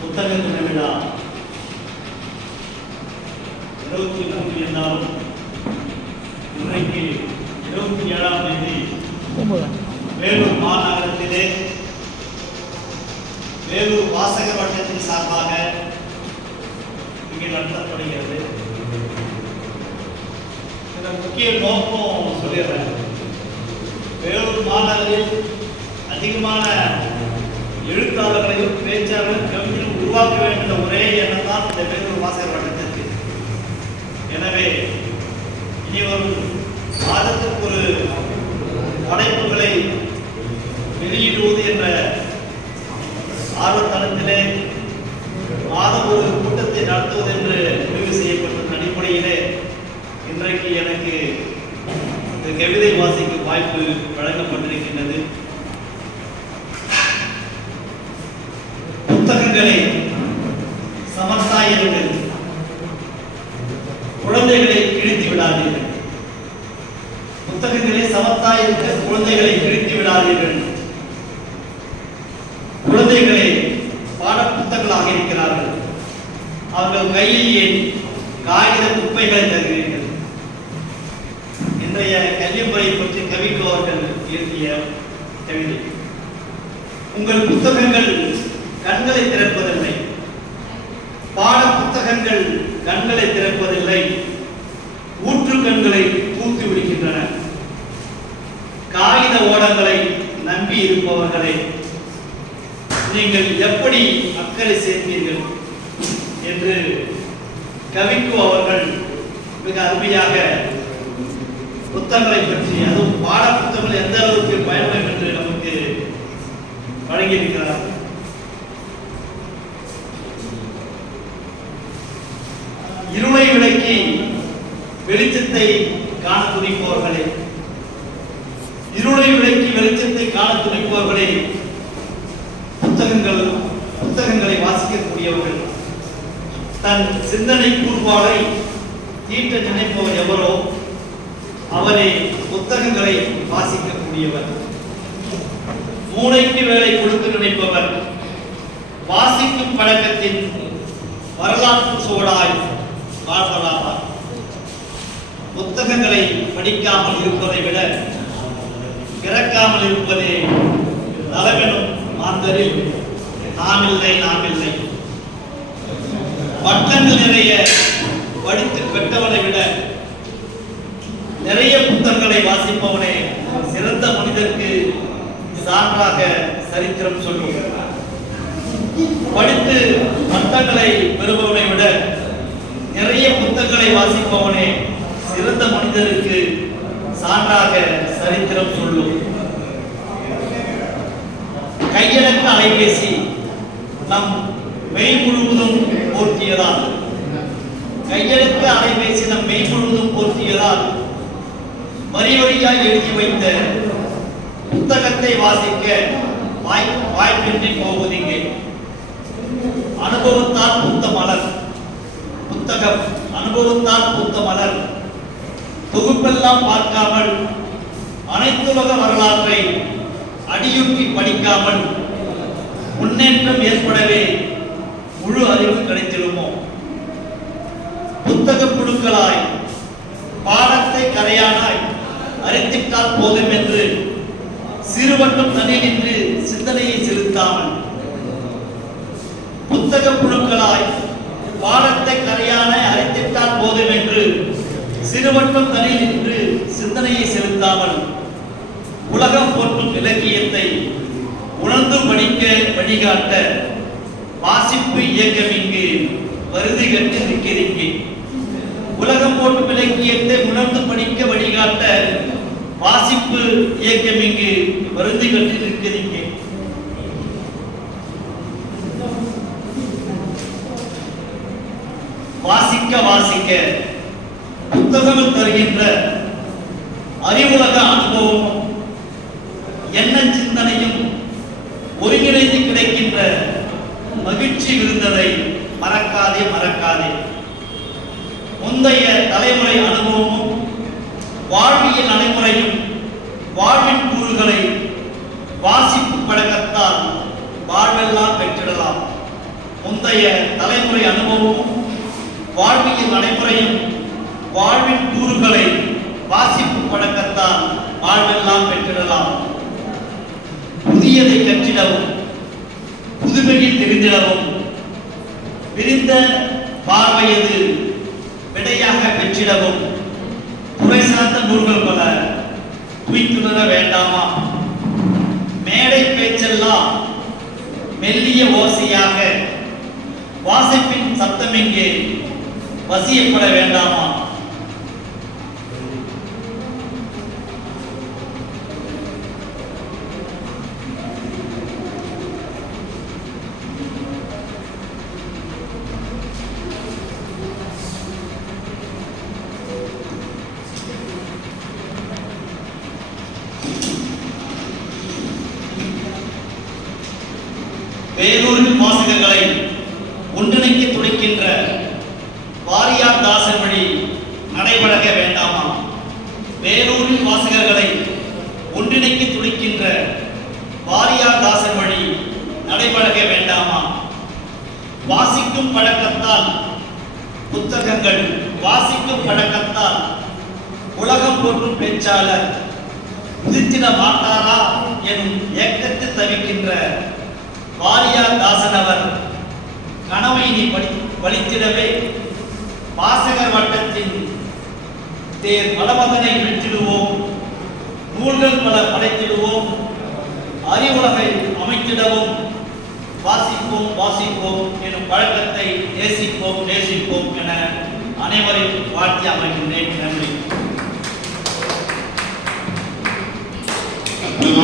புத்தக தின விழா 23 என்றாலும் இன்றைக்கு 27ஆம் தேதி வேலூர் மாநகரத்திலே வேலூர் வாசக வட்டத்தின் சார்பாக இங்கே நடத்தப்படுகிறது. இந்த முக்கிய நோக்கம் சொல்லிடுறேன். வேலூர் மாநகரில் அதிகமான எழுத்தாளர்களையும் பேச்சாளர்களையும் கவிஞரும் உருவாக்க வேண்டிய ஒரே எண்ணம் தான் இந்த வேலூர் வாசகர் வட்டத்திற்கு. எனவே இனி ஒரு மாதத்திற்கு ஒரு படைப்புகளை வெளியிடுவது என்ற ஆர்வத்தளத்திலே மாதம் ஒரு கூட்டத்தை நடத்துவது என்று முடிவு செய்யப்பட்ட அடிப்படையிலே இன்றைக்கு எனக்கு இந்த கவிதை வாசிக்கும் வாய்ப்பு வழங்கப்பட்டிருக்கின்றது. புத்தகங்களை சமத்தாயிருங்கள், குழந்தைகளை கிழித்து விடாதீர்கள். புத்தகங்களை சமத்தாயிருங்கள், குழந்தைகளை கிழித்து விடாதீர்கள். குழந்தைகளை பாட புத்தகங்களாக இருக்கிறார்கள். அவர்கள் கையில் ஏன் காகித குப்பைகளை தருகிறீர்கள்? இன்றைய கல்வி முறை பற்றி கவிக்கோ அவர்கள் எழுதிய கவிதை. உங்கள் புத்தகங்கள் கண்களை திறப்பதில்லை, பாட புத்தகங்கள் கண்களை திறப்பதில்லை, ஊற்று கண்களை தூக்கி விடுகின்றன. காகித ஓடங்களை நம்பி இருப்பவர்களை நீங்கள் எப்படி அக்கறை சேர்த்தீர்கள் என்று கவிக்கு அவர்கள் மிக அருமையாக புத்தகங்களை பற்றி, அதுவும் பாட புத்தகங்கள் எந்த அளவுக்கு பயன்படும் என்று நமக்கு வழங்கியிருக்கிறார். இருளை விளக்கி வெளிச்சத்தை காண துடிப்பவர்களே, இருளை விளக்கி வெளிச்சத்தை காண துடிப்பவர்களே, புத்தகங்களை வாசிக்கக்கூடியவர்கள், தன் சிந்தனை கூர்வாளை தீட்ட நினைப்பவர் எவரோ அவரே புத்தகங்களை வாசிக்கக்கூடியவர். மூளைக்கு வேலை கொடுக்க நினைப்பவர் வாசிக்கும் பழக்கத்தின் வரலாற்று சோடாய் வாழ்வதாவார். புத்தகங்களை படிக்காமல் இருப்பதை விட பிறக்காமல் இருப்பதே நலவெனும் மாந்தரில் நாமில்லை நாமில்லை. வட்டங்கள் நிறைய படித்து பெற்றவனை விட நிறைய புத்தகங்களை வாசிப்பவனே சிறந்த மனிதருக்கு சான்றாக சரித்திரம் சொல்லும். படித்து பட்டங்களை பெறுபவனை விட நிறைய புத்தகங்களை வாசிப்பவனே சிறந்த மனிதருக்கு சான்றாக சரித்திரம் சொல்லும். கையடக்க அலைபேசி நம் மெய் முழுவதும் போர்த்தியதால், கையடக்க அலைபேசி நம் மெய் முழுவதும் போர்த்தியதால் வரி வரியாய் எழுதி வைத்த புத்தகத்தை வாசிக்க வாய்ப்பின்றி போவதிங்கே. அனுபவத்தால் பூத்த மலர் புத்தகம், அனுபவத்தால் பூத்த மலர். தொகுப்பெல்லாம் பார்க்காமல், அனைத்துலக வரலாற்றை அடியுற்றி படிக்காமல் முன்னேற்றம் ஏற்படவே முழு அறிவு கிடைத்திடுமோ? புத்தக புழுக்களாய் பாடத்தை கரையானாய் அறித்திட்டால் போதும் என்று சிறுவட்டம் தனில் நின்று சிந்தனையை செலுத்தாமல், புத்தக புழுக்களாய் பாடத்தை கரையான அறித்திட்டால் போதும் என்று சிறுவட்டம் தனில் நின்று சிந்தனையை செலுத்தாமல் உலகம் போற்றும் இலக்கியத்தை உணர்ந்து படிக்க வழிகாட்ட வாசிப்பு இயக்கம் இங்கு வருதி கட்டி நிற்கிறீங்க. உலகம் போற்றும் இலக்கியத்தை உணர்ந்து படிக்க வழிகாட்ட வாசிப்பு இயக்கம் இங்கு வருதி கட்டி நிற்கிறீங்க. வாசிக்க வாசிக்க புத்தகம் தருகின்ற அறிவுலக அனுபவமும் என்ன சிந்தனையும் ஒருங்கிணைந்து கிடைக்கின்ற மகிழ்ச்சி விருந்ததை மறக்காதே மறக்காதே. முந்தைய தலைமுறை அனுபவமும் வாழ்வியல் நடைமுறையும் வாழ்வின் கூறுகளை வாசிப்பு பழக்கத்தால் வாழ்வெல்லாம் பெற்றிடலாம். முந்தைய தலைமுறை அனுபவமும் வாழ்வியல் நடைமுறையும் வாழ்வின் கூறுகளை வாசிப்பு பழக்கத்தால் வாழ்வெல்லாம் பெற்றிடலாம். புதியதை கற்றிடவும் புதுமையில் தெரிந்திடவும் விரிந்த பார்வையது விடையாக பெற்றிடவும் துறை சார்ந்த நூல்கள் பல துய்த்துணர வேண்டாமா? மேடை பேச்செல்லாம் மெல்லிய ஓசையாக வாசிப்பின் சத்தம் இங்கே வசியப்பட வேண்டாமா? வேலூரில் வாசகர்களை ஒன்றிணைக்க துடிக்கின்ற வாரியார் தாசன் வழி நடைபழக வேண்டாமா? வேலூரில் வாசகர்களை ஒன்றிணைக்க துடிக்கின்ற வாரியார் தாசன் வழி நடைபழக வேண்டாமா? வாசிக்கும் பழக்கத்தால் புத்தகங்கள் வாசிக்கும் பழக்கத்தால் உலகம் போற்றும் பேச்சாளர் புதித்திட மாட்டாரா எனும் ஏக்கத்தில் தவிக்கின்ற வாரியார் தாசன் அவர் கனவை நீ வலித்திடவே வாசகர் வட்டத்தின் தேர் பலமதனை வெற்றிடுவோம், நூல்கள் பல படைத்திடுவோம், அறிவுலகை அமைத்திடவும் வாசிப்போம் வாசிப்போம் எனும் பழக்கத்தை நேசிப்போம் நேசிப்போம் என அனைவரையும் வாழ்த்தி அமைகின்றேன். நன்றி.